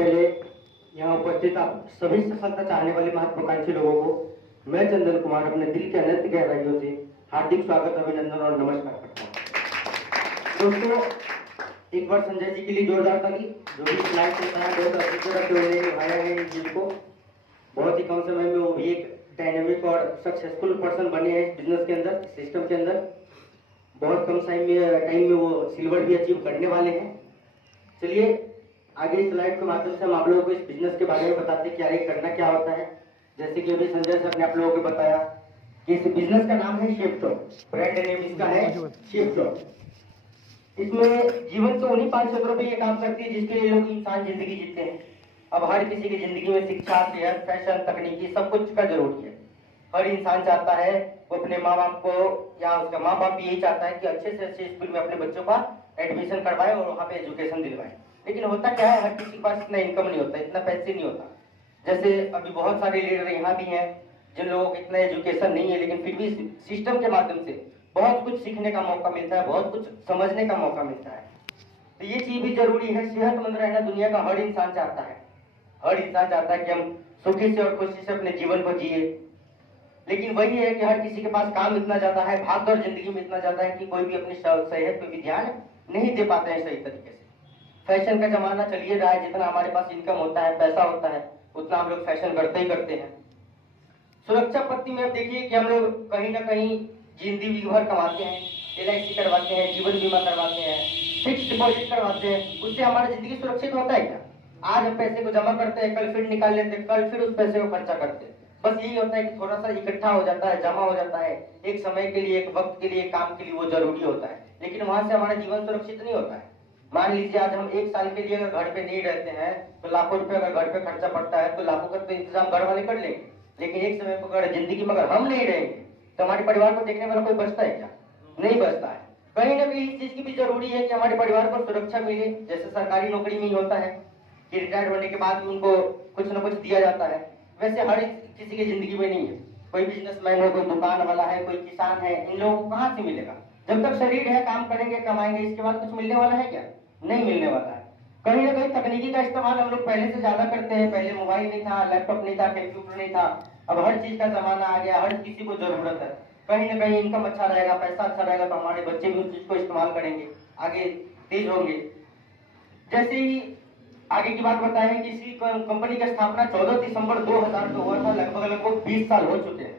पहले यहाँ उपस्थित आप सभी सफलता चाहने वाले महत्वाकांक्षी लोगों को मैं चंदन कुमार अपने दिल के अनंत गहराइयों से हार्दिक स्वागत, अभिनंदन और नमस्कार करता हूँ। दोस्तों, एक बार संजय जी के लिए जोरदार ताली। जो भी स्लाइड चलता है बहुत अच्छी तरह से उन्होंने निभाया है इस चीज को। बहुत ही कम समय में वो भी एक डायनेमिक और सक्सेसफुल पर्सन बने हैं इस बिजनेस के अंदर, सिस्टम के अंदर। बहुत कम टाइम में वो सिल्वर भी अचीव करने वाले हैं। चलिए आगे स्लाइड के माध्यम से हम आप लोगों को इस बिजनेस के बारे में बताते हैं कि आगे करना क्या होता है। जैसे कि अभी संजय सर ने आप लोगों को बताया कि इस बिजनेस का नाम है शेफ शॉप, ब्रांड नेम इसका है शेफ शॉप। इसमें जीवन के उन्हीं 5 क्षेत्रों पे ये काम करती है जिसके लिए लोग इंसान जिंदगी जीते हैं। अब हर किसी की जिंदगी में शिक्षा, सेहत, फैशन, तकनीकी सब कुछ का जरूरी है। हर इंसान चाहता है वो अपने माँ बाप को, या उसका माँ बाप भी यही चाहता है कि अच्छे से अच्छे स्कूल में अपने बच्चों का एडमिशन करवाए और वहाँ पे एजुकेशन दिलवाए। लेकिन होता क्या है, हर किसी के पास इतना इनकम नहीं होता, इतना पैसे नहीं होता। जैसे अभी बहुत सारे लीडर यहाँ भी हैं जिन लोगों को इतना एजुकेशन नहीं है, लेकिन फिर भी सिस्टम के माध्यम से बहुत कुछ सीखने का मौका मिलता है, बहुत कुछ समझने का मौका मिलता है। तो ये चीज भी जरूरी है। सेहतमंद रहना दुनिया का हर इंसान चाहता है। हर इंसान चाहता है कि हम सुखी से और खुशी से अपने जीवन को जिए। लेकिन वही है कि हर किसी के पास काम इतना ज्यादा है, भागदौड़ जिंदगी में इतना ज्यादा है कि कोई भी अपनी सेहत पे भी ध्यान नहीं दे पाते हैं सही तरीके से। फैशन का जमाना चलिए रहा है, जितना हमारे पास इनकम होता है, पैसा होता है, उतना हम लोग फैशन करते ही करते हैं। सुरक्षा पत्ति में अब देखिए कि हम लोग कहीं ना कहीं जिंदगी भर कमाते हैं, LIC करवाते हैं, जीवन बीमा करवाते हैं, फिक्स डिपॉजिट करवाते हैं। उससे हमारा जिंदगी सुरक्षित होता है क्या? आज हम पैसे को जमा करते हैं, कल फिर निकाल लेते हैं, कल फिर उस पैसे को खर्चा करते हैं। बस यही होता है कि थोड़ा सा इकट्ठा हो जाता है, जमा हो जाता है, एक समय के लिए, एक वक्त के लिए, काम के लिए वो जरूरी होता है। लेकिन वहां से हमारा जीवन सुरक्षित नहीं होता है। मान लीजिए आज हम 1 साल के लिए अगर घर पे नहीं रहते हैं तो लाखों रुपए अगर घर पे खर्चा पड़ता है तो लाखों का तो इंतजाम घर वाले कर लेंगे। लेकिन एक समय पर अगर जिंदगी में अगर हम नहीं रहेंगे तो हमारे परिवार को देखने वाला कोई बचता है क्या? नहीं बचता है। कहीं ना कहीं इस चीज की भी जरूरी है कि हमारे परिवार को सुरक्षा मिले। जैसे सरकारी नौकरी में ही होता है कि रिटायर्ड होने के बाद भी उनको कुछ न कुछ दिया जाता है, वैसे हर किसी की जिंदगी में नहीं है। कोई बिजनेसमैन है, कोई दुकान वाला है, कोई किसान है, इन लोगों को कहाँ से मिलेगा? जब तक शरीर है, काम करेंगे, कमाएंगे, इसके बाद कुछ मिलने वाला है क्या? नहीं मिलने वाला है। कहीं ना कहीं तकनीकी का इस्तेमाल हम लोग पहले से ज्यादा करते हैं। पहले मोबाइल नहीं था, लैपटॉप नहीं था, कंप्यूटर नहीं था। अब हर चीज का जमाना आ गया, हर किसी को जरूरत है। कहीं ना कहीं इनकम अच्छा रहेगा, पैसा अच्छा रहेगा तो हमारे बच्चे भी उस चीज को इस्तेमाल करेंगे, आगे तेज होंगे। जैसे ही आगे की बात बताएं कि इसी कंपनी की स्थापना 14 दिसंबर 2000 को हुआ था। लगभग 20 साल हो चुके हैं।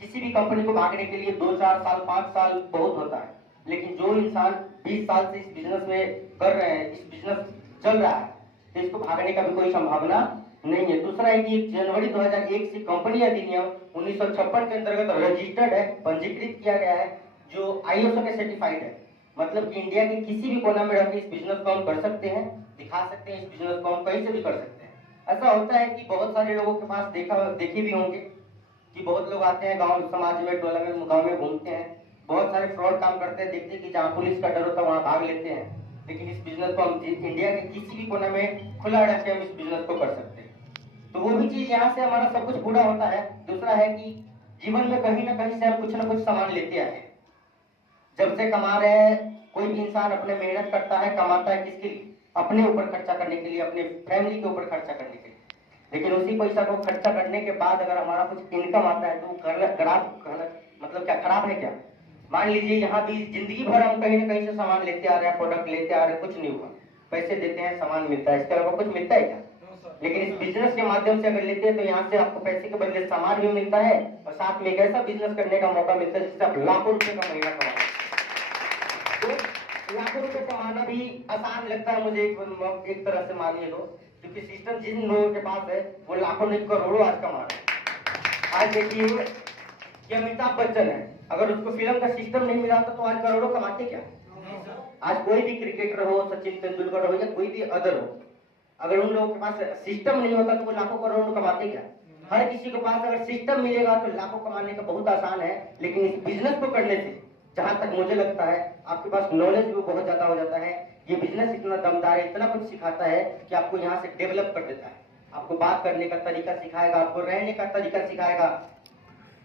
किसी भी कंपनी को भागने के लिए 2-4 साल, 5 साल बहुत होता है। लेकिन जो इंसान 20 साल से इस बिजनेस में कर रहे हैं, इस बिजनेस चल रहा है, तो इसको भागने का भी कोई संभावना नहीं है। दूसरा है कि जनवरी 2001 से कंपनी अधिनियम 1956 के अंतर्गत रजिस्टर्ड है, पंजीकृत किया गया है, जो ISO के सर्टिफाइड है। मतलब कि इंडिया के किसी भी कोना में रहकर इस बिजनेस को हम कर सकते हैं, दिखा सकते हैं। इस बिजनेस को हम कहीं से भी कर सकते हैं। ऐसा होता है कि बहुत सारे लोगों के पास देखे भी होंगे कि बहुत लोग आते हैं गांव समाज में, टोला में, गांव में घूमते हैं, बहुत सारे फ्रॉड काम करते हैं, देखते हैं कि जहाँ पुलिस का डर होता है वहाँ भाग लेते हैं। लेकिन इस बिजनेस को हम इंडिया के किसी भी कोने में खुला रख के हम इस बिजनेस को कर सकते हैं। तो वो भी चीज यहाँ से हमारा सब कुछ पूरा होता है। दूसरा है कि जीवन में कहीं ना कहीं से हम कुछ ना कुछ सामान लेते आए हैं। जब से कमा रहे हैं, कोई भी इंसान अपने मेहनत करता है, कमाता है किसके लिए? अपने ऊपर खर्चा करने के लिए, अपने फैमिली के ऊपर खर्चा करने के लिए। लेकिन उसी पैसा को खर्चा करने के बाद अगर हमारा कुछ इनकम आता है तो मतलब क्या खराब है क्या? मान लीजिए यहाँ भी जिंदगी भर हम कहीं ना कहीं से सामान लेते आ रहे हैं, प्रोडक्ट लेते आ रहे हैं, कुछ नहीं हुआ, पैसे देते हैं, सामान मिलता है, इसके अलावा कुछ मिलता है क्या? लेकिन इस बिजनेस के माध्यम से अगर लेते हैं तो यहाँ से आपको पैसे के बदले सामान भी मिलता है और साथ में एक ऐसा बिजनेस करने का मौका मिलता है जिससे आप लाखों रुपए का महीना कमाते हैं। तो लाखों रुपए कमाना भी आसान लगता है मुझे एक तरह से, मानिए तो, क्योंकि सिस्टम जिन लोगों के पास है वो लाखों नहीं करोड़ों आज कमा रहे हैं। आज देखिए कि अमिताभ बच्चन है, अगर उसको फिल्म का सिस्टम नहीं मिला था तो आज करोड़ों कमाते क्या? आज कोई भी क्रिकेटर हो, सचिन तेंदुलकर हो या कोई भी अदर हो, अगर उन लोगों के पास सिस्टम नहीं होता तो वो लाखों करोड़ों कमाते क्या? हर किसी के पास अगर सिस्टम मिलेगा तो लाखों कमाने का बहुत आसान है। लेकिन इस बिजनेस को करने से, जहां तक मुझे लगता है, आपके पास नॉलेज भी बहुत ज्यादा हो जाता है। ये बिजनेस इतना दमदार है, इतना कुछ सिखाता है कि आपको यहाँ से डेवलप कर देता है। आपको बात करने का तरीका सिखाएगा, आपको रहने का तरीका सिखाएगा।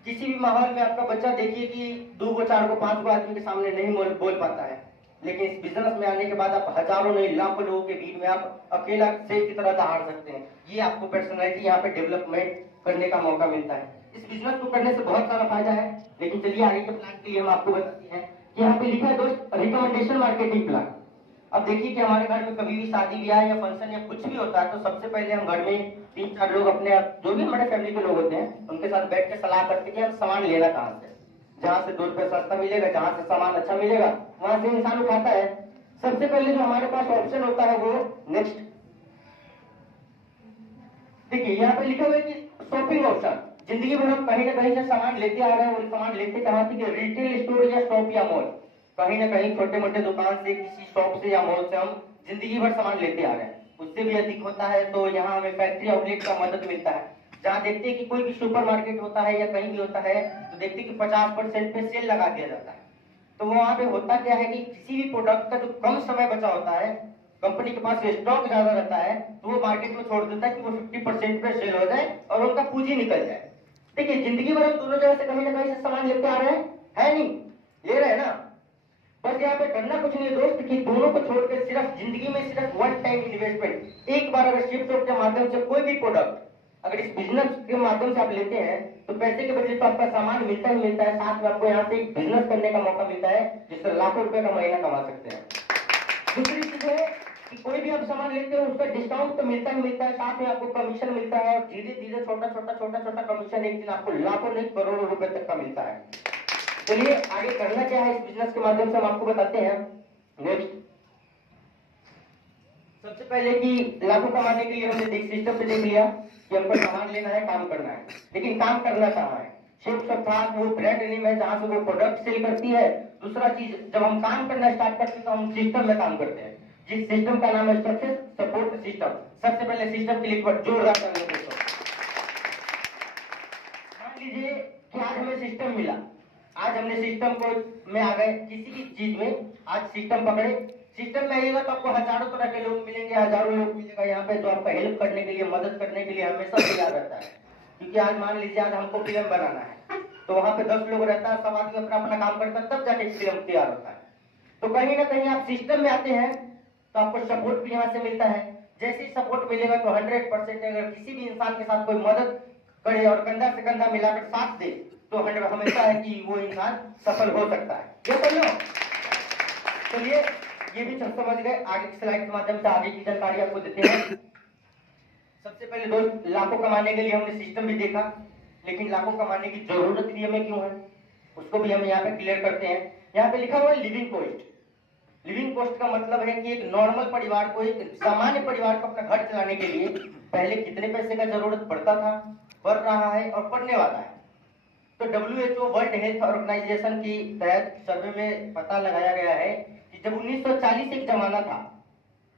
किसी भी माहौल में आपका बच्चा देखिए कि 2 को, 4 को, 5 को आदमी के सामने नहीं बोल पाता है, लेकिन इस बिजनेस में आने के बाद आप हजारों नहीं लाखों लोगों के भीड़ में आप अकेला शेर की तरह दहाड़ सकते हैं। ये आपको पर्सनैलिटी यहाँ पे डेवलपमेंट करने का मौका मिलता है। इस बिजनेस को करने से बहुत सारा फायदा है, लेकिन चलिए आगे के प्लान के लिए हम आपको बताते हैं कि यहाँ पे लिखा है दोस्त रिकमेंडेशन मार्केटिंग प्लान। अब देखिए कि हमारे घर में कभी भी शादी ब्याह या फंक्शन या कुछ भी होता है तो सबसे पहले हम घर में 3-4 लोग अपने जो भी हमारे फैमिली के लोग होते हैं उनके साथ बैठ के सलाह करते हैं कि हम सामान लेना कहाँ से, जहाँ से 2 रुपए सस्ता मिलेगा, जहाँ से सामान अच्छा मिलेगा वहां से इंसान उठाता है। सबसे पहले जो हमारे पास ऑप्शन होता है वो नेक्स्ट, देखिए यहाँ पे लिखा हुआ है कि शॉपिंग ऑप्शन। जिंदगी भर हम कहीं ना कहीं से सामान लेते आ रहे हैं और सामान लेते कहाँ से, रिटेल स्टोर या शॉप या मॉल, कहीं ना कहीं छोटे मोटे दुकान से, किसी शॉप से या मॉल से हम जिंदगी भर सामान लेते आ रहे हैं। उससे भी अधिक होता है तो यहाँ हमें फैक्ट्री आउटलेट का मदद मिलता है, जहाँ देखते हैं कि कोई भी सुपर मार्केट होता है या कहीं भी होता है तो देखते हैं कि 50% पे सेल लगा दिया जाता है। तो वहां पे होता क्या है कि किसी भी प्रोडक्ट का जो कम समय बचा होता है, कंपनी के पास स्टॉक ज्यादा रहता है तो वो मार्केट में छोड़ देता है कि वो 50% पे सेल हो जाए और उनका पूंजी निकल जाए। देखिए जिंदगी भर हम दोनों जगह से कहीं ना कहीं से सामान लेते आ रहे हैं, है नहीं, ले रहे हैं ना। बस यहाँ पे करना कुछ नहीं है दोस्त कि दोनों को छोड़कर सिर्फ जिंदगी में सिर्फ वन टाइम इन्वेस्टमेंट, एक बार अगर शिफ्ट के माध्यम से कोई भी प्रोडक्ट अगर इस बिजनेस के माध्यम से आप लेते हैं तो पैसे के बदले तो आपका सामान मिलता ही मिलता है, साथ में आपको यहाँ से एक बिजनेस करने का मौका मिलता है जिससे लाखों रुपए का महीना कमा सकते हैं। दूसरी चीज है कि कोई भी आप सामान लेते हो उसका डिस्काउंट तो मिलता ही मिलता है, साथ में आपको कमीशन मिलता है और धीरे धीरे छोटा छोटा कमीशन एक दिन आपको लाखों नहीं करोड़ों रुपए तक का मिलता है। चलिए आगे करना क्या है इस बिजनेस के माध्यम से हम आपको बताते हैं। नेक्स्ट, सबसे पहले कि लाखों कमाने के लिए हमने सिस्टम पे देख लिया कि हमको सामान लेना है, काम करना है, लेकिन काम करना कहाँ है। शिव सप्ताह वो ब्रांड नेम है जहां से वो प्रोडक्ट सेल करती है। दूसरा चीज, जब हम काम करना स्टार्ट करते हैं तो हम सिस्टम में काम करते हैं, जिस सिस्टम का नाम है सक्सेस सपोर्ट सिस्टम। सबसे पहले सिस्टम के लिए जोरदार तालियां दोस्तों। मान लीजिए कि आज हमें सिस्टम मिला, आज हमने सिस्टम को में आ गए किसी भी चीज में, आज सिस्टम पकड़े, सिस्टम में आइएगा तो आपको हजारों तरह के लोग मिलेंगे, हजारों लोग मिलेगा यहाँ पे जो आपका हेल्प करने के लिए, मदद करने के लिए हमेशा तैयार रहता है। क्योंकि आज मान लीजिए आज हमको फिल्म बनाना है तो वहां पे 10 लोग रहता है, सब आदमी अपना अपना काम करता है, तब जाके फिल्म तैयार होता है। तो कहीं ना कहीं आप सिस्टम में आते हैं तो आपको सपोर्ट भी यहाँ से मिलता है। जैसे ही सपोर्ट मिलेगा तो 100% अगर किसी भी इंसान के साथ कोई मदद करे और कंधा से कंधा मिलाकर साथ दे तो हमेशा है कि वो इंसान सफल हो सकता है। ये समझो। चलिए ये भी सब समझ गए, आगे की स्लाइड के माध्यम से आगे की जानकारी आपको देते हैं। सबसे पहले दोस्त, लाखों कमाने के लिए हमने सिस्टम भी देखा, लेकिन लाखों कमाने की जरूरत भी हमें क्यों है उसको भी हम यहाँ पे क्लियर करते हैं। यहाँ पे लिखा हुआ है लिविंग कॉस्ट। लिविंग कॉस्ट का मतलब है कि एक नॉर्मल परिवार को, एक सामान्य परिवार को अपना घर चलाने के लिए पहले कितने पैसे का जरूरत पड़ता था, पड़ रहा है और पड़ने वाला है। तो WHO वर्ल्ड हेल्थ ऑर्गेनाइजेशन की तहत सर्वे में पता लगाया गया है कि जब 1940 एक जमाना था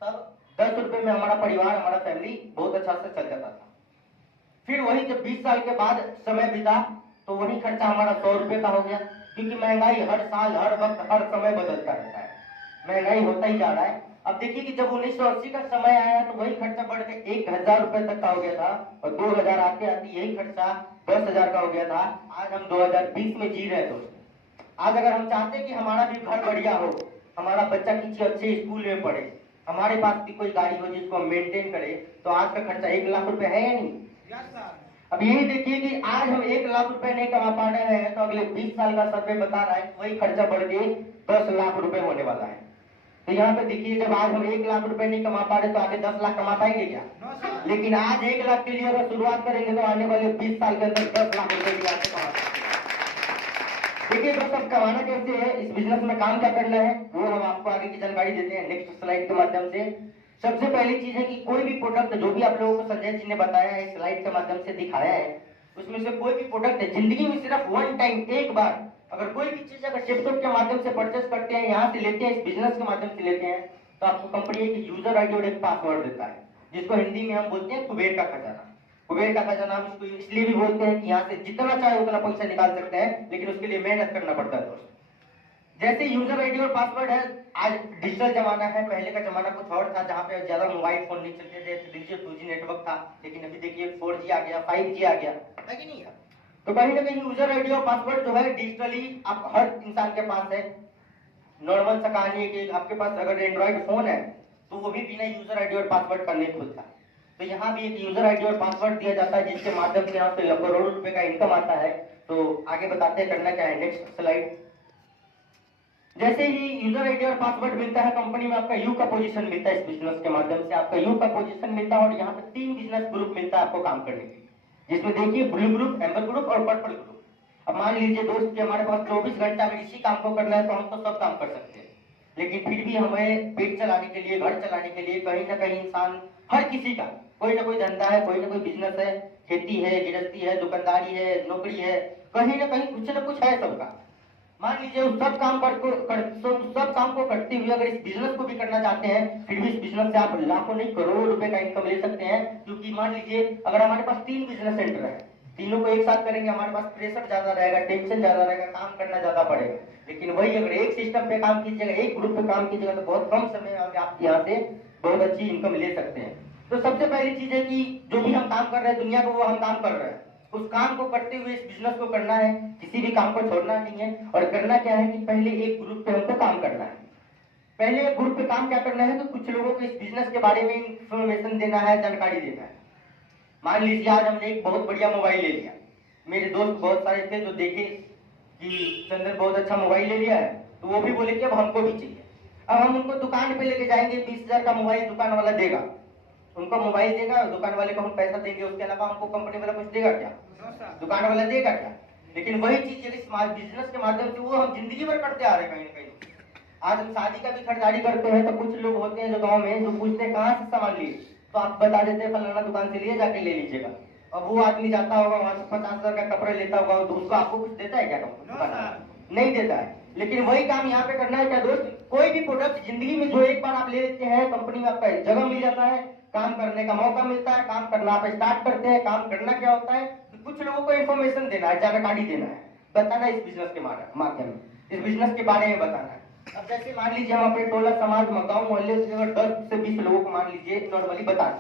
तब 10 रुपए में हमारा परिवार, हमारा फैमिली बहुत अच्छा से चल जाता था। फिर वही जब 20 साल के बाद समय बीता तो वही खर्चा हमारा 100 रुपए का हो गया, क्योंकि महंगाई हर साल, हर वक्त, हर समय बदलता रहता है, महंगाई होता ही जा रहा है। अब देखिए कि जब 1980 का समय आया तो वही खर्चा बढ़ के 1000 रुपए तक का हो गया था और 2000 आते आते यही खर्चा 10,000 का हो गया था। आज हम 2020 में जी रहे हैं दोस्तों। आज अगर हम चाहते हैं कि हमारा भी घर बढ़िया हो, हमारा बच्चा किसी अच्छे स्कूल में पढ़े, हमारे पास भी कोई गाड़ी हो जिसको हम मेंटेन करें, तो आज का खर्चा 1 लाख रुपए है या नहीं? अब यही देखिए कि आज हम 1 लाख रुपए नहीं कमा पा रहे हैं तो अगले 20 साल का सर्वे बता रहा है वही खर्चा बढ़ के 10 लाख रुपए होने वाला है। तो यहाँ पे देखिए जब आज हम 1 लाख रुपए नहीं कमा पा रहे तो आगे 10 लाख कमा पाएंगे क्या? लेकिन आज 1 लाख के लिए अगर शुरुआत करेंगे तो आने वाले 20 साल के अंदर 10 लाख रुपए की आपसे कमा सकते हैं। देखिए दोस्तों कमाना कैसे है, इस बिजनेस में काम क्या करना है वो हम आपको आगे की जानकारी देते हैं नेक्स्ट स्लाइड के माध्यम से। सबसे पहली चीज है कि कोई भी प्रोडक्ट जो भी आप लोगों को संजय जी ने बताया है, स्लाइड के माध्यम से दिखाया है, उसमें से कोई भी प्रोडक्ट है जिंदगी में सिर्फ वन टाइम, एक बार अगर कोई भी चीज अगर शिपटोप के माध्यम से परचेस करते हैं, यहाँ से लेते हैं, इस बिजनेस के माध्यम से लेते हैं, तो आपको कंपनी एक यूजर आईडी और एक पासवर्ड देता है, जिसको हिंदी में हम बोलते हैं कुबेर का खजाना। कुबेर का खजाना हम इसको इसलिए भी बोलते हैं कि यहाँ से जितना चाहे उतना पैसा निकाल सकते हैं, लेकिन उसके लिए मेहनत करना पड़ता है दोस्त। जैसे यूजर आईडी और पासवर्ड है, आज डिजिटल जमाना है, पहले का जमाना कुछ और था जहाँ पे ज्यादा मोबाइल फोन नहीं चलते थे, 3G 2G नेटवर्क था, लेकिन अभी देखिए 4G आ गया, 5G आ गया है कि नहीं है? तो कहीं ना कहीं यूजर आईडी और पासवर्ड जो है डिजिटली आप हर इंसान के पास है। नॉर्मल सा कहानी है कि आपके पास अगर एंड्रॉइड फोन है तो वो भी बिना यूजर आईडी और पासवर्ड का नहीं खुलता। तो यहाँ भी एक यूजर आईडी और पासवर्ड दिया जाता है जिसके माध्यम से यहाँ से करोड़ों रुपए का इनकम आता है। तो आगे बताते हैं करना क्या है। Next slide. जैसे ही यूजर आईडी और पासवर्ड मिलता है कंपनी में आपका यू का पोजीशन मिलता है। इस बिजनेस के माध्यम से आपका यू का पोजीशन मिलता है और यहाँ पे 3 बिजनेस ग्रुप मिलता है आपको काम करने के लिए, जिसमें देखिए ब्लू ग्रुप, एम्बर ग्रुप और पर्पल ग्रुप। अब मान लीजिए दोस्त कि हमारे पास 24 घंटा अगर इसी काम को करना है तो हम तो सब काम कर सकते हैं, लेकिन फिर भी हमें पेट चलाने के लिए, घर चलाने के लिए कहीं ना कहीं इंसान, हर किसी का कोई ना कोई धंधा है, कोई ना कोई बिजनेस है, खेती है, गृहस्थी है, दुकानदारी है, नौकरी है, कहीं ना कहीं कुछ ना कुछ है सबका। मान लीजिए उस सब काम सब काम को करते हुए अगर इस बिजनेस को भी करना चाहते हैं, फिर भी इस बिजनेस से आप लाखों नहीं करोड़ों रुपए का इनकम ले सकते हैं। क्योंकि मान लीजिए अगर हमारे पास 3 बिजनेस सेंटर है, तीनों को एक साथ करेंगे, हमारे पास प्रेशर ज्यादा रहेगा, टेंशन ज्यादा रहेगा, काम करना ज्यादा पड़ेगा। लेकिन वही अगर एक सिस्टम पे काम कीजिएगा, एक ग्रुप पे काम कीजिएगा तो बहुत कम समय में आप यहाँ से बहुत अच्छी इनकम ले सकते हैं। तो सबसे पहली चीज है कि जो भी हम काम कर रहे हैं दुनिया को, वो हम काम कर रहे हैं, उस काम को करते हुए इस बिजनेस को करना है, किसी भी काम को छोड़ना नहीं है। और करना क्या है कि पहले एक ग्रुप पे हमको काम करना है। पहले एक ग्रुप पे काम क्या करना है कि कुछ लोगों को इस बिजनेस के बारे में इंफॉर्मेशन देना है, जानकारी देना है। मान लीजिए आज हमने एक बहुत बढ़िया मोबाइल ले लिया, मेरे दोस्त बहुत सारे थे जो देखे कि चंदन बहुत अच्छा मोबाइल ले लिया है, तो वो भी बोले कि अब हमको भी चाहिए। अब हम उनको दुकान पे लेके जाएंगे, 20,000 का मोबाइल दुकान वाला देगा, उनको मोबाइल देगा, दुकान वाले को हम पैसा देंगे, उसके अलावा हमको कंपनी वाला कुछ देगा क्या? दुकान वाला देगा क्या? लेकिन वही चीज इस बिजनेस के माध्यम से वो हम जिंदगी भर करते आ रहे हैं। कहीं ना कहीं आज हम शादी का भी खरीदारी करते हैं तो कुछ लोग होते हैं जो गांव में जो पूछते हैं कहाँ से सामान लिए, तो आप बता देते हैं फलाना दुकान से लिए, जाके ले लीजिएगा। अब वो आदमी जाता होगा वहां से 50,000 का कपड़ा लेता होगा, तो उसको आपको कुछ देता है क्या? नहीं देता है। लेकिन वही काम यहाँ पे करना है क्या दोस्त? कोई भी प्रोडक्ट जिंदगी में जो एक बार आप ले लेते हैं, कंपनी में आपका जगह मिल जाता है, काम करने का मौका मिलता है, काम करना आप स्टार्ट करते हैं। काम करना क्या होता है? कुछ लोगों को इन्फॉर्मेशन देना है, जानकारी देना है, बताना इस बिजनेस के माध्यम में, इस बिजनेस के बारे में बताना है। अब जैसे मान लीजिए हम अपने टोला समाज गांव मोहल्ले से अगर 10 से 20 लोगों को मान लीजिए नॉर्मली बताएं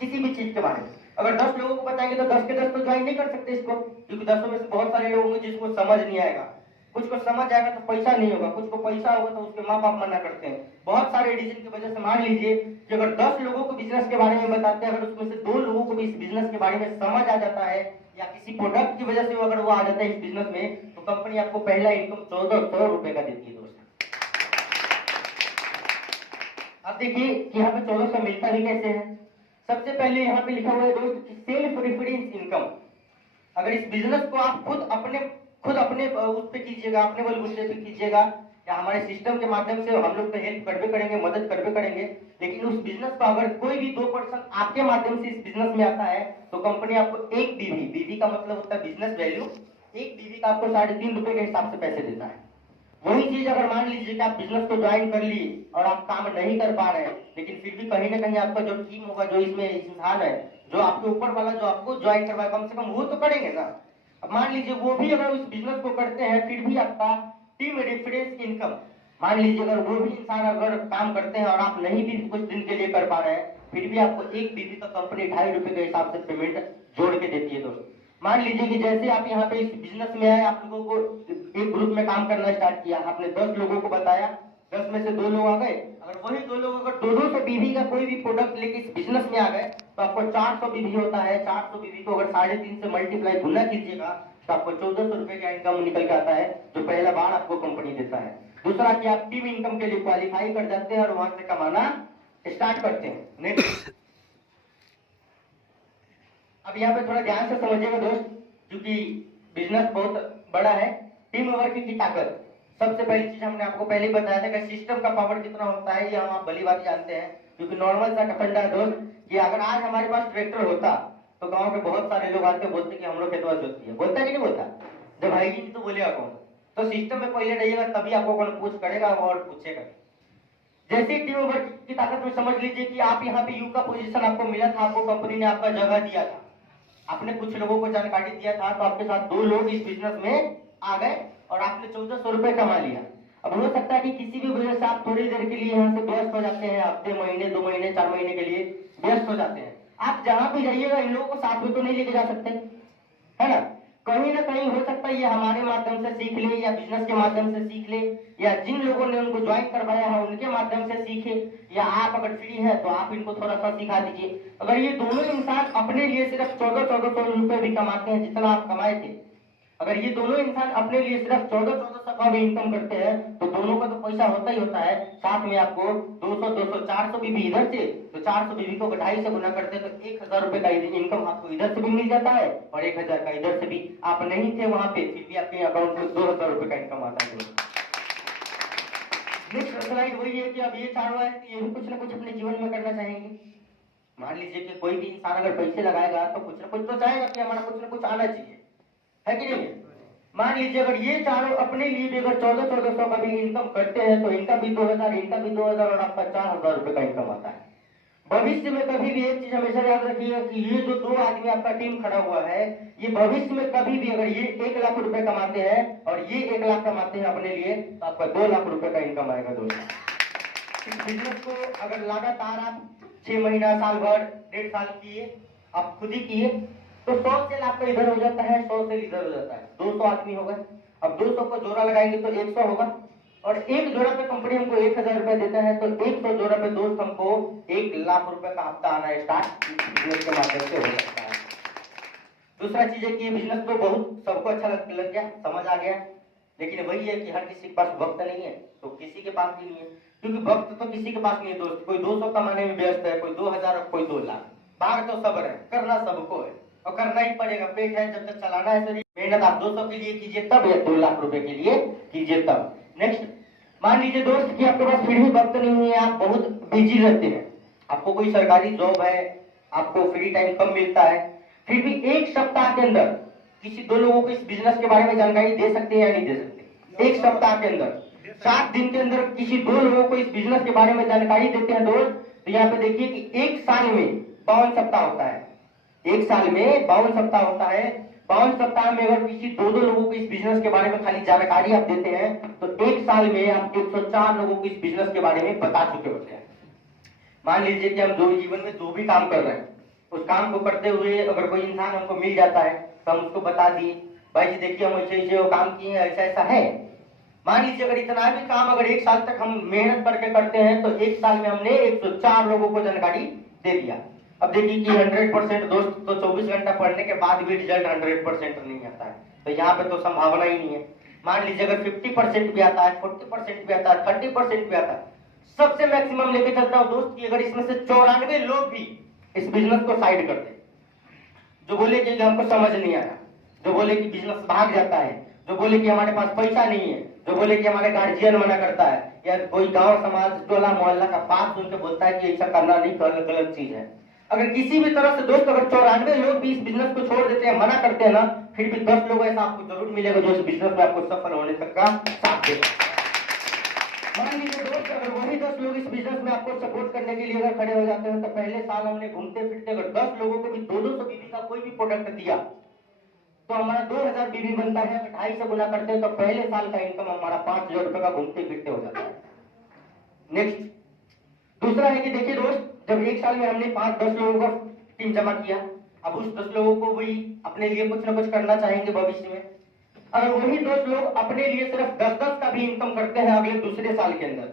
किसी भी चीज के बारे में, अगर 10 लोगों को बताएंगे तो 10 के 10 तो ज्वाइन नहीं कर सकते इसको, क्योंकि 10 में से बहुत सारे लोग होंगे जिसको समझ नहीं आएगा। कुछ को समझ आएगा तो पैसा नहीं होगा, कुछ को पैसा होगा तो उसके माँ बाप मना करते हैं। बहुत सारे रीजन की वजह से मान लीजिए कि अगर 10 लोगों को बिजनेस के बारे में बताते हैं, अगर उसमें से 2 लोगों को भी इस बिजनेस के बारे में समझ आ जाता है या किसी प्रोडक्ट की वजह से अगर वो आ जाता है इस बिजनेस में, तो कंपनी आपको पहला इनकम 1400 रुपए का देती है दोस्त। अब देखिए कि यहाँ पे 1400 मिलता भी कैसे है। सबसे पहले यहाँ पे लिखा हुआ है दोस्त सेल्फ रेफरेंस इनकम। अगर इस बिजनेस को आप खुद अपने उस पे कीजिएगा, अपने बलबूते पे कीजिएगा, या हमारे सिस्टम के माध्यम से हम लोग तो हेल्प करबे करेंगे, मदद करबे करेंगे, लेकिन उस बिजनेस को अगर कोई भी 2 पर्सन आपके माध्यम से इस बिजनेस में आता है तो कंपनी आपको 1 बीवी का मतलब होता है बिजनेस वैल्यू, 1 बीवी का आपको 3.5 रुपए के हिसाब से पैसे देता है। वही चीज अगर मान लीजिए कि आप बिजनेस को ज्वाइन कर लिए और आप काम नहीं कर पा रहे हैं, लेकिन फिर भी कहीं ना कहीं आपका जो टीम होगा, जो इसमें इंसान है, जो आपके ऊपर वाला जो आपको ज्वाइन करवाए, कम से कम वो तो करेंगे ना। अब मान लीजिए वो भी अगर उस बिजनेस को करते हैं, फिर भी आपका टीम रेफरेंस इनकम, मान लीजिए अगर वो भी इंसान अगर काम करते हैं और आप नहीं भी कुछ दिन के लिए कर पा रहे हैं, फिर भी आपको 1 बीवी का कंपनी 2.5 रुपए के हिसाब से पेमेंट जोड़ के देती है दोस्तों। मान लीजिए कि जैसे आप यहाँ पे इस बिजनेस में आए, आप लोगों को एक ग्रुप में काम करना स्टार्ट किया, आपने 10 लोगों को बताया, 10 में से 2 लोग आ गए, अगर वही 2 लोग अगर 200 बीवी का कोई भी प्रोडक्ट लेके इस बिजनेस में आ गए तो आपको 400 बीवी होता है। 400 बीवी को अगर 3.5 से मल्टीप्लाई गुना कीजिएगा तो आपको 1400 रुपए का इनकम निकल के आता है, जो पहला बार आपको कंपनी देता है। दूसरा कि आप टीम इनकम के लिए क्वालिफाई कर जाते हैं और वहां से कमाना स्टार्ट करते हैं। नेक्स्ट, अब यहाँ पे थोड़ा ध्यान से समझिएगा दोस्त, क्योंकि बिजनेस बहुत बड़ा है। टीम वर्क की ताकत, सबसे पहली चीज हमने आपको पहले ही बताया था कि सिस्टम का पावर कितना होता है, ये हम आप भली बात जानते हैं। क्योंकि नॉर्मल सा फंडा है दोस्त कि अगर आज हमारे पास ट्रैक्टर होता तो गांव के बहुत सारे लोग आते बोलते कि हम लोग खेतवा जोतती है, बोलता कि नहीं बोलता? जब आएगी तो बोलेगा कौन? तो सिस्टम में पहले रहिएगा तभी आपको कौन पूछ करेगा और पूछेगा। जैसे टीम वर्क की ताकत में समझ लीजिए कि आप यहाँ पे यू का पोजीशन आपको मिला था, आपको कंपनी ने आपका जगह दिया था, आपने कुछ लोगों को जानकारी दिया था, तो आपके साथ 2 लोग इस बिजनेस में आ गए और आपने 1400 रुपए कमा लिया। अब हो सकता है कि किसी भी वजह से आप थोड़ी देर के लिए यहाँ से व्यस्त हो जाते हैं, हफ्ते, महीने, 2 महीने, 4 महीने के लिए व्यस्त हो जाते हैं। आप जहां भी जाइएगा इन लोगों को साथ में तो नहीं लेके जा सकते, है ना? कहीं ना कहीं हो सकता है ये हमारे माध्यम से सीख ले या बिजनेस के माध्यम से सीख ले या जिन लोगों ने उनको ज्वाइन करवाया है उनके माध्यम से सीखे, या आप अगर फ्री है तो आप इनको थोड़ा सा सिखा दीजिए। अगर ये दोनों इंसान अपने लिए सिर्फ 1400 रुपए भी कमाते हैं जितना आप कमाए थे, अगर ये दोनों इंसान अपने लिए सिर्फ 1400 का भी इनकम करते हैं तो दोनों का तो पैसा होता ही होता है। साथ में आपको 200 400 बीबी इधर से, तो 400 बीबी को 2.5 से गुना करते हैं तो 1000 रुपए का इनकम आपको इधर से भी मिल जाता है और 1000 का इधर से भी। आप नहीं थे वहां पे फिर भी आपके अकाउंट में 2000 रुपए का इनकम आता है। नेक्स्ट स्लाइड वही है कि अब ये चारों है ये भी कुछ ना कुछ अपने जीवन में करना चाहेंगे। मान लीजिए कि कोई भी इंसान अगर पैसे लगाएगा तो कुछ ना कुछ तो चाहेगा कि हमारा कुछ ना कुछ आना चाहिए, है कि नहीं। मान लीजिए अगर ये चारों अपने लिए भी अगर 1400 का भी इनकम करते हैं तो इनका भी 2000, इनका भी 2000 और आपका 4000 रुपए का इनकम आता है। भविष्य में कभी भी एक चीज हमेशा याद रखिएगा कि ये जो दो आदमी आपका टीम खड़ा हुआ है ये भविष्य में कभी भी अगर ये 1 लाख रुपए कमाते हैं और ये 1 लाख कमाते हैं अपने लिए तो आपका 2 लाख रुपए का इनकम आएगा दोस्तों। इस बिजनेस को अगर लगातार आप 6 महीना, साल भर, 1.5 साल किए, आप खुद ही किए तो 100 सेल आपका इधर हो जाता है, 100 सेल इधर हो जाता है, 200 आदमी हो गए। अब 200 को जोड़ा लगाएंगे तो 100 होगा और एक जोड़ा पे कंपनी हमको 1000 रुपए देता है तो 100 जोड़ा पे दोस्त हमको 1 लाख रुपए का हफ्ता आना स्टार्ट बिजनेस के माध्यम से हो सकता है। दूसरा चीज है कि बिजनेस तो बहुत सबको अच्छा लग गया, समझ आ गया, लेकिन वही है कि हर किसी के पास वक्त नहीं है तो किसी के पास भी नहीं है, क्योंकि वक्त तो किसी के पास नहीं है दोस्त। कोई 200 कमाने में व्यस्त है, कोई 2000 और कोई 2 लाख। भाग तो सब्र है, करना सबको है और करना ही पड़ेगा। पेट है जब तक चलाना है तो मेहनत आप 200 के लिए कीजिए तब या 2 लाख रुपए के लिए कीजिए तब। नेक्स्ट, मान लीजिए दोस्त कि आपके पास फिर भी वक्त नहीं है, आप बहुत बिजी रहते हैं, आपको कोई सरकारी जॉब है, आपको फ्री टाइम कम मिलता है, फिर भी 1 सप्ताह के अंदर किसी 2 लोगों को इस बिजनेस के बारे में जानकारी दे सकते हैं या नहीं दे सकते। 1 सप्ताह के अंदर 7 दिन के अंदर किसी 2 लोगों को इस बिजनेस के बारे में जानकारी देते हैं दोस्त, तो यहाँ पे देखिए कि 1 साल में 52 सप्ताह होता है। 1 साल में 52 सप्ताह होता है। 52 सप्ताह में अगर किसी 2 लोगों को इस बिजनेस के बारे में खाली जानकारी आप देते हैं तो 1 साल में आप 104 लोगों को इस बिजनेस के बारे में बता चुके होते हैं। मान लीजिए कि हम जो जीवन में जो भी काम कर रहे हैं उस काम को करते हुए अगर कोई इंसान हमको मिल जाता है तो हम उसको बता दिए, भाई जी देखिए हम ऐसे वो काम किए हैं, ऐसा ऐसा है। मान लीजिए अगर इतना भी काम अगर 1 साल तक हम मेहनत करके करते हैं तो 1 साल में हमने 104 लोगों को जानकारी दे दिया। अब देखिए कि 100% दोस्त तो 24 घंटा पढ़ने के बाद भी रिजल्ट 100% नहीं आता है, तो यहाँ पे तो संभावना ही नहीं है। मान लीजिए अगर 50% भी आता है, 40% भी आता है, 30% भी आता है, सबसे मैक्सिमम लेके चलता हूँ दोस्त कि अगर इसमें से 94 लोग भी इस बिजनेस को साइड कर दे, जो बोले कि हमको समझ नहीं आया, जो बोले कि बिजनेस भाग जाता है, जो बोले कि हमारे पास पैसा नहीं है, जो बोले कि हमारे गार्जियन मना करता है, या कोई गांव समाज टोला मोहल्ला का बात सुन के बोलता है कि ऐसा करना नहीं, गलत चीज है। अगर किसी भी तरह से दोस्त अगर 94 लोग भी इस बिजनेस को छोड़ देते हैं, मना करते हैं ना, फिर भी 10 लोग ऐसा आपको जरूर मिलेगा जो इस बिजनेस में आपको सफल होने तक का साथ देगा। मान लीजिए दोस्त अगर वही 10 लोग इस बिजनेस में आपको सपोर्ट करने के लिए अगर खड़े हो जाते हैं तो पहले साल हमने घूमते फिरते अगर 10 लोगों को भी 200 बीबी का कोई भी प्रोडक्ट दिया तो हमारा 2000 बीबी बनता है। 2.5 से गुना करते हैं तो पहले साल का इनकम हमारा 5000 रुपए का घूमते फिरते हो जाता है। नेक्स्ट, दूसरा है कि देखिए दोस्त जब 1 साल में हमने 5-10 लोगों का टीम जमा किया, अब उस 10 लोगों को वही अपने लिए कुछ ना कुछ करना चाहेंगे भविष्य में। अगर वही 10 लोग अपने लिए सिर्फ 10-10 का भी इनकम करते हैं अगले दूसरे साल के अंदर,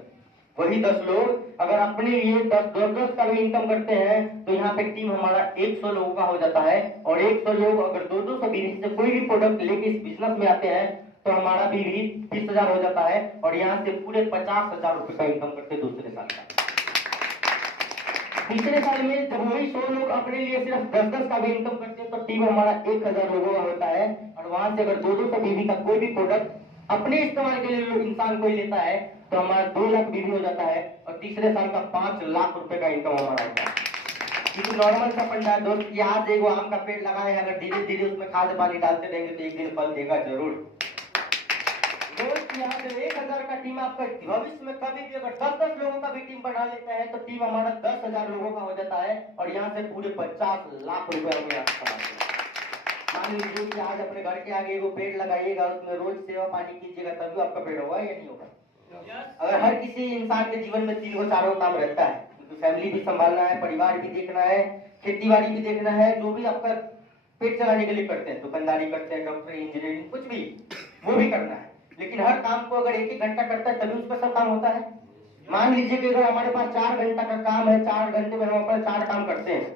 वही 10 लोग अगर अपने लिए 10-10 का भी इनकम करते हैं तो यहाँ पे टीम हमारा 100 लोगों का हो जाता है। और 100 लोग अगर 200 बीवी से कोई भी प्रोडक्ट लेके इस बिजनेस में आते हैं तो हमारा बीवी 20,000 हो जाता है और यहाँ से पूरे 50,000 रुपए का इनकम करते हैं दूसरे साल का। तीसरे साल में जब वही 100 लोग अपने लिए सिर्फ 10-10 का भी इनकम करते हैं तो टीम हमारा 1000 लोगों का होता है। और वहां से अगर 200 बीवी का कोई भी प्रोडक्ट अपने इस्तेमाल के लिए इंसान कोई लेता है तो हमारा 2 लाख बीवी हो जाता है और तीसरे साल का 5 लाख रुपए का इनकम हमारा होता है। क्योंकि नॉर्मल सा फंडा है दोस्त, आज एगो आम का पेड़ लगा है, अगर धीरे धीरे उसमें खाद पानी डालते रहेंगे तो एक दिन फल देगा जरूर। दोस्त यहाँ से 1000 का टीम आपका भविष्य में कभी भी अगर 10-10 लोगों का भी टीम बढ़ा लेता है तो टीम हमारा 10,000 लोगों का हो जाता है और यहाँ से पूरे 50 लाख रुपए हमें कमाते हैं। मान लीजिए कि आज अपने घर के आगे एगो पेड़ लगाइएगा, उसमें रोज सेवा पानी कीजिएगा तभी आपका पेड़ होगा या नहीं होगा। अगर हर किसी इंसान के जीवन में 3-4 काम रहता है, फैमिली भी संभालना है, परिवार भी देखना है, खेती बाड़ी भी देखना है, जो भी आपका पेट चलाने के लिए करते हैं, दुकानदारी करते हैं, डॉक्टर, इंजीनियरिंग, कुछ भी, वो भी करना है। लेकिन हर काम को अगर एक घंटा करता है तभी उसका सब काम होता है। मान लीजिए कि अगर हमारे पास 4 घंटा का काम है, 4 घंटे में हम अपना 4 काम करते हैं,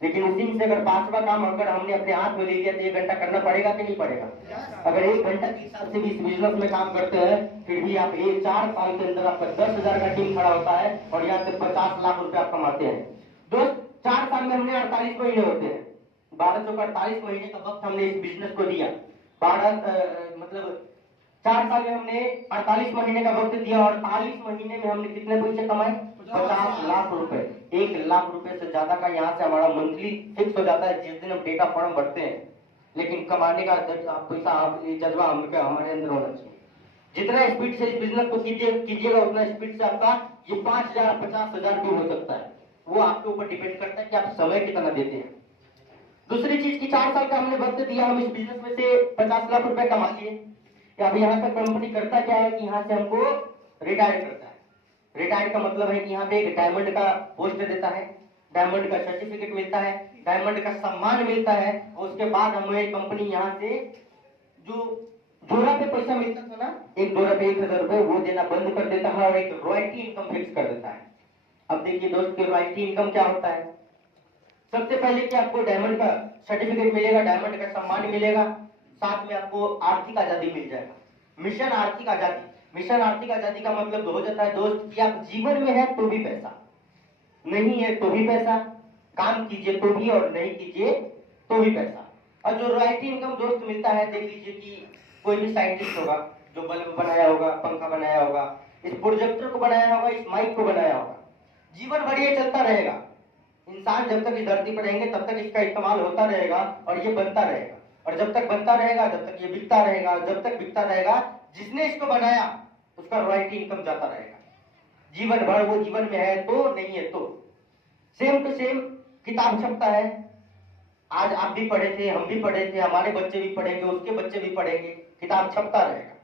लेकिन उसी में से अगर 5वां काम अगर हमने अपने हाथ में ले लिया तो 1 घंटा करना पड़ेगा कि नहीं पड़ेगा? अगर 1 घंटा के हिसाब से भी इस बिजनेस में काम करते हैं, फिर भी आप 4 साल के अंदर आपका 10,000 का टीम खड़ा होता है और यहाँ से 50 लाख रुपए आप कमाते हैं। दोस्त, 4 साल में हमने 48 महीने होते हैं, 1248 महीने का वक्त हमने इस बिजनेस को दिया। 4 साल में हमने 48 महीने का वक्त दिया और 48 महीने में हमने कितने पैसे कमाए? 50 लाख रुपए। 1 लाख रुपए से ज्यादा का यहाँ से हमारा मंथली फिक्स हो जाता है जिस दिन हम डेटा फॉर्म भरते हैं। लेकिन कमाने का पैसा जज्बा हमारे अंदर होना चाहिए। जितना स्पीड से इस बिजनेस को कीजिएगा उतना स्पीड से आपका ये 5,000 50,000 भी हो सकता है। वो आपके ऊपर डिपेंड करता है कि आप समय कितना देते हैं। दूसरी चीज की 4 साल का हमने वक्त दिया, हम इस बिजनेस में से 50 लाख रुपए कमा लिए। अब यहाँ पर कंपनी करता क्या है कि यहाँ से हमको रिटायर करता है। रिटायर का मतलब है कि यहाँ पे एक डायमंड का पोस्ट देता है, डायमंड का सर्टिफिकेट मिलता है, डायमंड का सम्मान मिलता है। और उसके बाद हमें कंपनी यहाँ से जो डोरा पे पैसा मिलता था ना, एक डोरा पे 1,000 रुपए, वो देना बंद कर देता है और एक रॉयल्टी इनकम फिक्स कर देता है। अब देखिए दोस्त, रॉयल्टी इनकम क्या होता है? सबसे पहले कि आपको डायमंड का सर्टिफिकेट मिलेगा, डायमंड का सम्मान मिलेगा, साथ में आपको आर्थिक आजादी मिल जाएगा। मिशन आर्थिक आजादी। मिशन आर्थिक आजादी का मतलब हो जाता है दोस्त कि आप जीवन में है तो भी पैसा, नहीं है तो भी पैसा, काम कीजिए तो भी और नहीं कीजिए तो भी पैसा। और जो रॉयल्टी इनकम दोस्त मिलता है, देख लीजिए कि कोई भी साइंटिस्ट होगा जो बल्ब बनाया होगा, पंखा बनाया होगा, इस प्रोजेक्टर को बनाया होगा, इस माइक को बनाया होगा, जीवन भर ये चलता रहेगा। इंसान जब तक इस धरती पर रहेंगे तब तक इसका इस्तेमाल होता रहेगा और ये बनता रहेगा। और जब तक बनता रहेगा तब तक ये बिकता रहेगा, जब तक बिकता रहेगा जिसने इसको बनाया उसका रॉयल्टी इनकम जाता रहेगा जीवन भर। वो जीवन में है तो, नहीं है तो। सेम टू सेम किताब छपता है, आज आप भी पढ़े थे, हम भी पढ़े थे, हमारे बच्चे भी पढ़ेंगे, उसके बच्चे भी पढ़ेंगे, किताब छपता रहेगा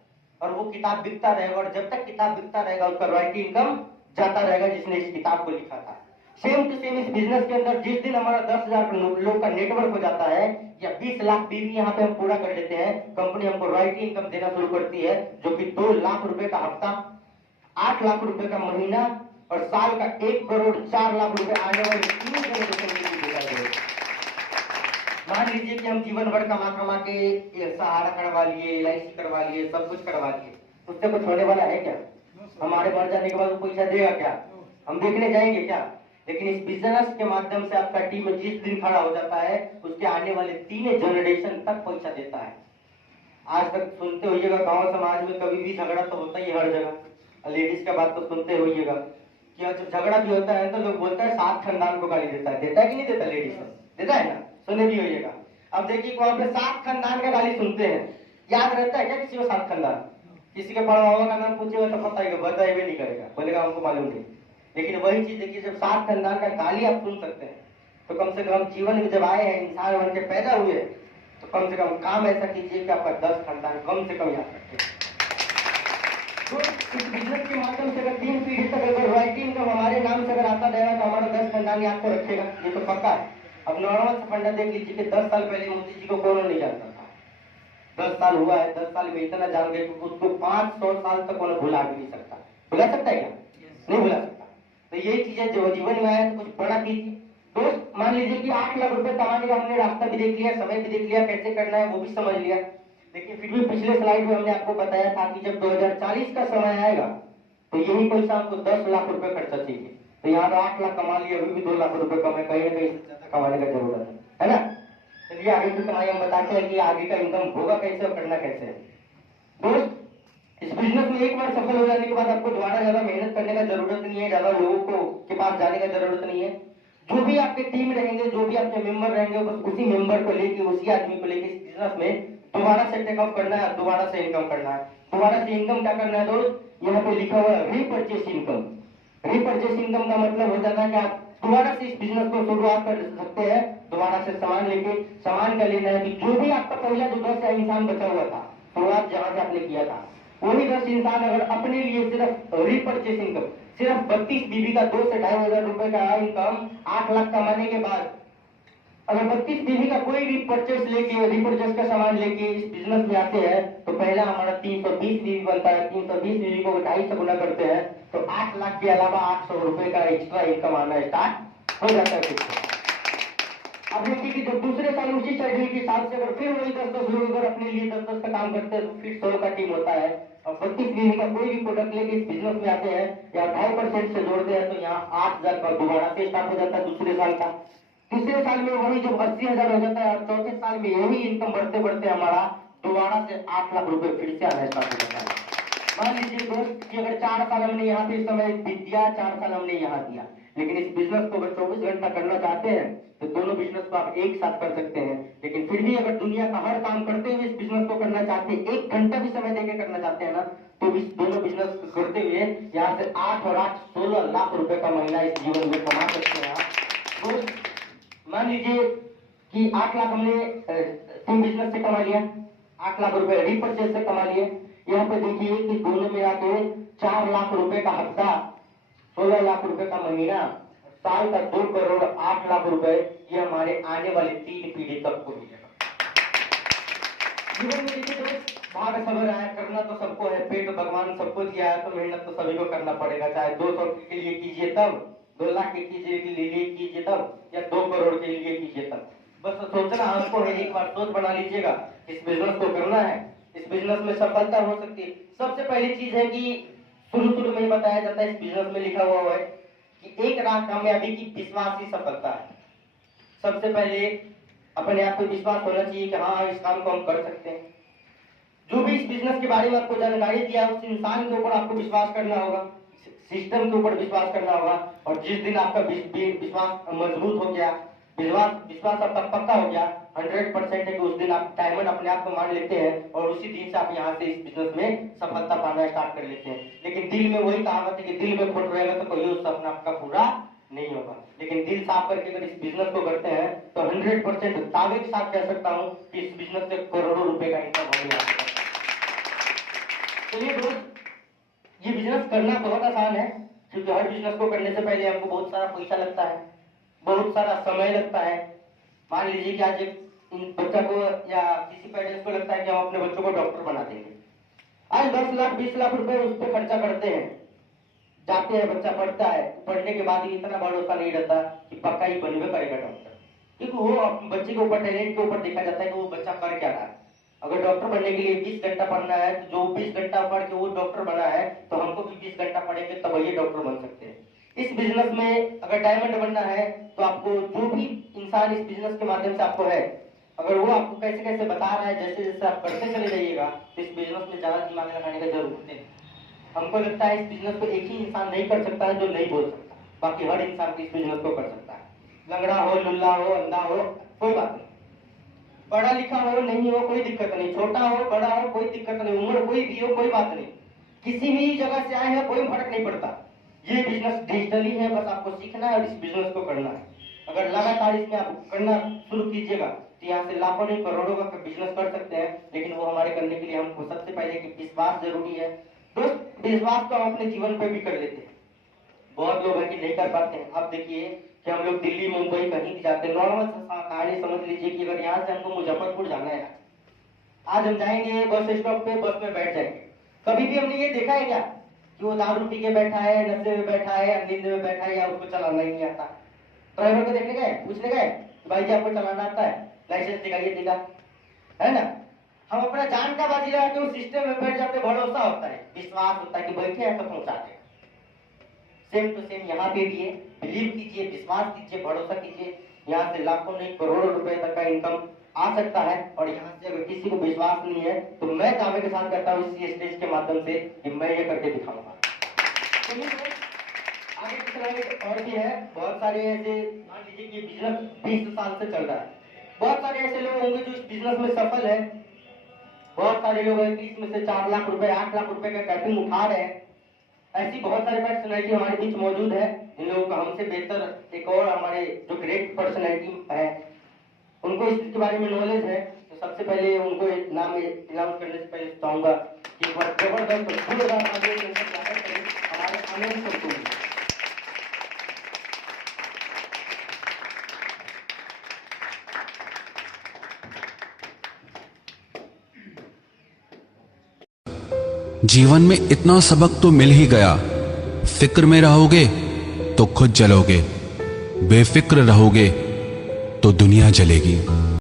और वो किताब बिकता रहेगा। और जब तक किताब बिकता रहेगा उसका रॉयल्टी इनकम जाता रहेगा जिसने इस किताब को लिखा था। सेम टू सेम इस बिजनेस के अंदर जिस दिन हमारा 10,000 लोग का नेटवर्क हो जाता है या 20 लाख बीवी यहाँ पे हम पूरा कर लेते हैं, कंपनी हमको रॉयल्टी इनकम देना शुरू करती है, जो कि 2 लाख रुपए का हफ्ता, 8 लाख रुपए का महीना और साल का 1 करोड़ 4 लाख रुपए आने वाले 3 जनरेशन के लिए देता है। मान लीजिए कि हम जीवन भर कमा के सहारा करवा लिए, LIC करवा लिए, सब कुछ करवा लिए, उससे कुछ होने वाला है क्या? हमारे मर जाने के बाद वो पैसा देगा क्या? हम देखने जाएंगे क्या? लेकिन इस बिजनेस के माध्यम से आपका टीम जिस दिन खड़ा हो जाता है उसके आने वाले 3 जनरेशन तक पैसा देता है। आज तक सुनते होइएगा गांव समाज में कभी भी झगड़ा तो होता ही हर जगह। लेडीज का बात तो सुनते होइएगा कि जब झगड़ा भी होता है तो लोग बोलता है 7 खानदान को गाली देता है। देता है कि नहीं देता? लेडीज देता है ना, सुने भी होइएगा। अब देखिए वहां पे 7 खानदान का गाली सुनते हैं, याद रहता है क्या किसी को 7 खानदान? किसी के पड़वावा का नाम पूछेगा तो पता है, बताए भी नहीं करेगा, बोलेगा हमको मालूम नहीं। लेकिन वही चीज देखिए, जब 7 खानदान का गाली आप सुन सकते हैं तो कम से कम जीवन में जब आए हैं, इंसान बन के पैदा हुए, तो कम से कम काम ऐसा कीजिए कि आपका 10 खानदान कम से कम याद रखे। तो इस बिजनेस के माध्यम से अगर 3 पीढ़ी तक अगर रॉयल्टी इनकम हमारे नाम से अगर आता रहेगा तो हमारा 10 खानदान याद तो रखेगा, ये तो पक्का है। अब नॉर्मल से फंडा देख लीजिए कि 10 साल पहले मोदी जी को कौन नहीं जानता था। 10 साल हुआ है, 10 साल में इतना जान गए कि उसको 500 साल तक कौन भुला भी नहीं सकता। भुला सकता है क्या? नहीं भुला सकता। तो यही चीजें जो जीवन में आया तो कुछ बड़ा कीजिए। दोस्त, मान लीजिए कि 8 लाख रुपए कमाने का हमने रास्ता भी देख लिया, समय भी देख लिया, कैसे करना है वो भी समझ लिया। लेकिन फिर भी पिछले स्लाइड में हमने आपको बताया था कि जब 2040 का समय आएगा तो यही पैसा हमको 10 लाख रुपए खर्चा चाहिए। तो यहाँ तो 8 लाख कमा लिए, अभी भी 2 लाख रुपए कम है, कहीं ना कहीं कमाने का जरूरत है ना। चलिए आगे की कमाई हम बताते हैं कि आगे का इनकम होगा कैसे और करना कैसे है। दोस्त, इस बिजनेस में एक बार सफल हो जाने के बाद आपको दोबारा ज्यादा मेहनत करने का जरूरत नहीं है, ज्यादा लोगों को के पास जाने का जरूरत नहीं है। जो भी आपके टीम रहेंगे, जो भी आपके मेंबर रहेंगे, बस उसी मेंबर को लेके, उसी आदमी को लेके इस बिजनेस में दोबारा से टेक ऑफ करना है, दोबारा से इनकम करना है। दोबारा से इनकम क्या करना है दोस्त? यहाँ पे लिखा हुआ है रीपरचेस इनकम। रीपरचेस इनकम का मतलब हो जाता है कि आप दोबारा से इस बिजनेस को शुरुआत कर सकते हैं, दोबारा से सामान लेके। सामान का लेना है कि जो भी आपका पहला जो 10 इंसान बचा हुआ था, शुरुआत जहां से आपने किया था, वही 10 इंसान अगर अपने लिए सिर्फ रीपरचेस इनकम, सिर्फ 32 बीबी का 2 से 2.5 हजार रुपए का इनकम 8 लाख कमाने के बाद अगर 32 बीवी का कोई भी रिपर्चेस का सामान लेके इस बिजनेस में आते हैं तो पहला हमारा 320 बीवी बनता है। 320 बीवी को 2.5 से गुना करते हैं तो 8 लाख के अलावा 800 रुपए का एक्स्ट्रा इनकम आना स्टार्ट हो जाता है। अब देखिए कि जब दूसरे साल उसी शेड्यूल के हिसाब से अगर फिर वही 10-10 लोग अगर अपने लिए 10-10 का काम करते हैं तो फिर 100 का टीम होता है। और 32 बीवी का कोई भी प्रोडक्ट लेके इस बिजनेस में आते हैं या 2.5% से जोड़ते हैं तो यहाँ 8,000 का दोबारा से स्टार्ट हो जाता है दूसरे साल का। तीसरे साल में वही जब 80,000 हो जाता है और चौथे साल में यही इनकम बढ़ते बढ़ते हमारा दोबारा से 8 लाख रुपए फिर से आना स्टार्ट हो जाता है। मान लीजिए दोस्त कि अगर 4 साल हमने यहाँ पे इस समय दिया, 4 साल हमने यहाँ दिया, लेकिन इस बिजनेस को अगर 24 घंटा करना चाहते हैं तो दोनों बिजनेस को आप एक साथ कर सकते हैं। लेकिन फिर भी अगर दुनिया का हर काम करते हुए इस बिजनेस को करना चाहते हैं, 1 घंटा भी समय देके करना चाहते हैं ना, तो इस दोनों बिजनेस करते हुए यहाँ से 8 और 8 16 लाख रुपए का महीना इस जीवन में कमा सकते हैं आप। तो मान लीजिए कि 8 लाख हमने तुम बिजनेस से कमा लिया, 8 लाख रुपए रिपर्चेज से कमा लिए। यहाँ पे देखिए कि दोनों में आके 4 लाख रुपए का हफ्ता, 16 लाख रुपए का महीना, साल का 2 करोड़ 8 लाख रुपए, ये हमारे आने वाले 3 पीढ़ी तक को मिलेगा। जीवन में देखिए तो भाग सबर आया, करना तो सबको है, पेट भगवान सबको दिया है तो मेहनत तो सभी को करना पड़ेगा। चाहे 200 के लिए कीजिए तब, 2 लाख के लिए कीजिए तब, या 2 करोड़ के लिए कीजिए तब। बस सोचना हमको है, एक बार सोच बना लीजिएगा इस बिजनेस को करना है, इस बिजनेस में सफलता हो सकती है। सबसे पहली चीज है कि शुरू में बताया जाता है, इस बिजनेस में लिखा हुआ है कि एक राह कामयाबी की विश्वास ही सफलता है। सबसे पहले अपने आप पे विश्वास होना चाहिए कि हाँ इस काम को हम कर सकते हैं। जो भी इस बिजनेस के बारे में आपको जानकारी दिया उस इंसान के ऊपर आपको विश्वास करना होगा, सिस्टम के ऊपर विश्वास करना होगा। और जिस दिन आपका विश्वास मजबूत हो गया, विश्वास आपका पक्का हो गया, 100% है कि उस दिन आप डायमंड अपने आप को मान लेते हैं और उसी दिन से आप यहाँ से इस बिजनेस में सफलता पाना स्टार्ट कर लेते हैं। लेकिन दिल में वही कहावत है कि दिल में खोट रहेगा तो कोई उस सपना आपका पूरा नहीं होगा। लेकिन दिल साफ करके अगर इस बिजनेस को करते हैं तो 100% दावे के साथ कह सकता हूँ कि इस बिजनेस से करोड़ों रुपए का इनकम होने वाला है। चलिए दोस्त, ये बिजनेस करना बहुत आसान है, क्योंकि हर बिजनेस को करने से पहले हमको बहुत सारा पैसा लगता है, बहुत सारा समय लगता है। मान लीजिए कि आज एक बच्चा को या किसी पेरेंट्स को लगता है कि हम अपने बच्चों को डॉक्टर बना देंगे। आज 10 लाख 20 लाख रुपए उस पर खर्चा करते हैं, जाते हैं, बच्चा पढ़ता है, पढ़ने के बाद ही इतना भरोसा नहीं रहता कि पक्का ही बनवे करेगा डॉक्टर, क्योंकि वो बच्चे के ऊपर, टैलेंट के ऊपर देखा जाता है कि वो बच्चा कर क्या रहा है। अगर डॉक्टर बनने के लिए 20 घंटा पढ़ना है तो जो 20 घंटा पढ़ के वो डॉक्टर बना है तो हमको भी 20 घंटा पढ़ेंगे तब ये डॉक्टर बन सकते हैं। इस बिजनेस में अगर डायमंड बनना है तो आपको जो भी इंसान इस बिजनेस के माध्यम से आपको है, अगर वो आपको कैसे कैसे बता रहा है, जैसे जैसे आप करते चले जाइएगा तो इस बिजनेस में ज्यादा दिमाग लगाने का जरूरत नहीं। हमको लगता है इस बिजनेस को एक ही इंसान नहीं कर सकता है जो नहीं बोल सकता, बाकी हर इंसान इस बिजनेस को कर सकता है। लंगड़ा हो, लुल्ला हो, अंधा हो, कोई बात नहीं, पढ़ा लिखा हो नहीं हो कोई दिक्कत नहीं, छोटा हो बड़ा हो कोई दिक्कत नहीं, उम्र कोई भी हो कोई बात नहीं, किसी भी जगह से आए हैं कोई फर्क नहीं पड़ता। ये बिजनेस डिजिटली है, बस आपको सीखना है और इस बिजनेस को करना है। अगर लगातार इसमें आप करना शुरू कीजिएगा तो यहाँ से लाखों नहीं करोड़ों का बिजनेस कर सकते हैं। लेकिन वो हमारे करने के लिए हमको सबसे पहले कि विश्वास जरूरी है। दोस्त, विश्वास तो हम अपने जीवन पे भी कर लेते हैं, बहुत लोग हैं कि नहीं कर पाते हैं। अब देखिए कि हम लोग दिल्ली मुंबई कहीं भी जाते हैं, नॉर्मल कहानी समझ लीजिए कि अगर यहाँ से हमको मुजफ्फरपुर जाना है, आज हम जाएंगे बस स्टॉप पे, बस में बैठ जाएंगे। कभी भी हमने ये देखा है क्या कि वो दारू पी के बैठा है, नशे में बैठा है, या नींद में बैठा है, या उसको चलाना ही नहीं आता? ड्राइवर को देखने गए, पूछने गए भाई जी आपको चलाना आता है, लाइसेंस दिखाइए, दिखा, है ना? हम अपना जान का बाजी लगा के उस सिस्टम में बैठ जाते, भरोसा होता है, विश्वास होता है कि बैठे हैं तो पहुंचा देगा। सेम टू सेम यहाँ पे भी है, बिलीव कीजिए, विश्वास कीजिए, भरोसा कीजिए, यहाँ से लाखों नहीं करोड़ों रुपए तक का इनकम आ सकता है। और यहाँ से अगर किसी को विश्वास नहीं है तो मैं दावे के साथ कहता हूँ इसी स्टेज के माध्यम से कि मैं ये करके दिखाऊंगा। आगे चलाएंगे और भी है बहुत सारे ऐसे, मान लीजिए कि बिजनेस 20 साल से चल रहा है, बहुत सारे ऐसे लोग होंगे जो इस बिजनेस में सफल है, बहुत सारे लोग हैं कि इसमें से 4 लाख रुपए 8 लाख रुपए का कैपिंग उठा रहे हैं। ऐसी बहुत सारी पर्सनैलिटी हमारे बीच मौजूद है, इन लोगों का हमसे बेहतर एक और हमारे जो ग्रेट पर्सनैलिटी है उनको इसके बारे में नॉलेज है। तो सबसे पहले उनको नाम अनाउंस करने से पहले चाहूंगा कि एक बार जबरदस्त हमारे अमेन कपूर। जीवन में इतना सबक तो मिल ही गया, फिक्र में रहोगे तो खुद जलोगे, बेफिक्र रहोगे तो दुनिया जलेगी।